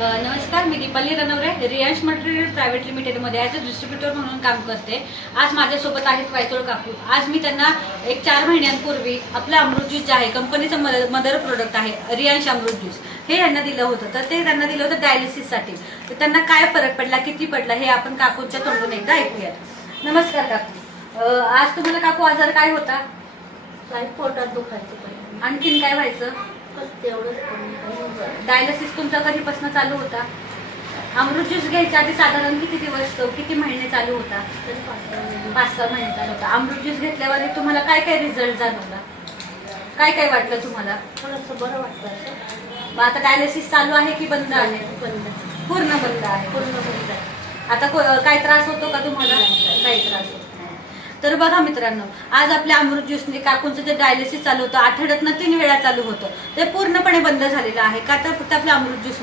नमस्कार, मी Deepali रनवरे Riyansh material private लिमिटेडमध्ये as a distributor म्हणून काम करते। आज माझ्यासोबत आहेत वायचोळ काकू। आज मी त्यांना एक 4 महिन्यांपूर्वी आपलं अमृत ज्यूस जे आहे कंपनीचं मदर प्रोडक्ट आहे रियांश अमृत ज्यूस हे यांना दिलं होतं। तर ते त्यांना दिलं होतं डायलिसिससाठी। तर त्यांना काय फरक पडला, किती पडला हे आपण काकूंच्या तोंडून एकदा ऐकूयात। नमस्कार काकू, आज तुम्हाला काकू आजार काय होता? काही पोटात दुखायचं, आणखीन काय व्हायचं? तेवढंच। डायलिसिस तुमचा कधीपासून चालू होता? अमृत ज्यूस घ्यायच्या आधी साधारण किती दिवस, किती महिने चालू होता? 5-6 महिने चालू होता। अमृत ज्यूस घेतल्यावर तुम्हाला काय काय रिझल्ट जाणवला, काय काय वाटलं तुम्हाला? थोडंसं बरं वाटतं। मग आता डायलिसिस चालू आहे की बंद आहे? बंद, पूर्ण बंद आहे। पूर्ण बंद आहे। आता काय त्रास होतो का तुम्हाला? काही त्रास होतो? तर बघा मित्रांनो, आज आपल्या अमृत ज्यूसने काकूंचं जे डायलिसिस चालू होतं, आठवड्यातनं 3 वेळा चालू होतं, ते पूर्णपणे बंद झालेलं आहे का? तर फक्त आपलं अमृत ज्यूस